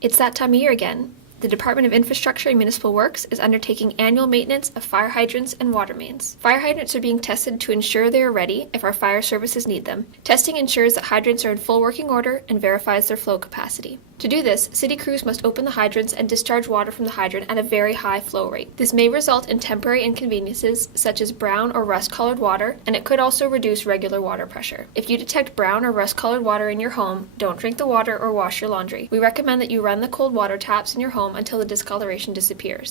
It's that time of year again. The Department of Infrastructure and Municipal Works is undertaking annual maintenance of fire hydrants and water mains. Fire hydrants are being tested to ensure they are ready if our fire services need them. Testing ensures that hydrants are in full working order and verifies their flow capacity. To do this, city crews must open the hydrants and discharge water from the hydrant at a very high flow rate. This may result in temporary inconveniences such as brown or rust-colored water, and it could also reduce regular water pressure. If you detect brown or rust-colored water in your home, don't drink the water or wash your laundry. We recommend that you run the cold water taps in your home until the discoloration disappears.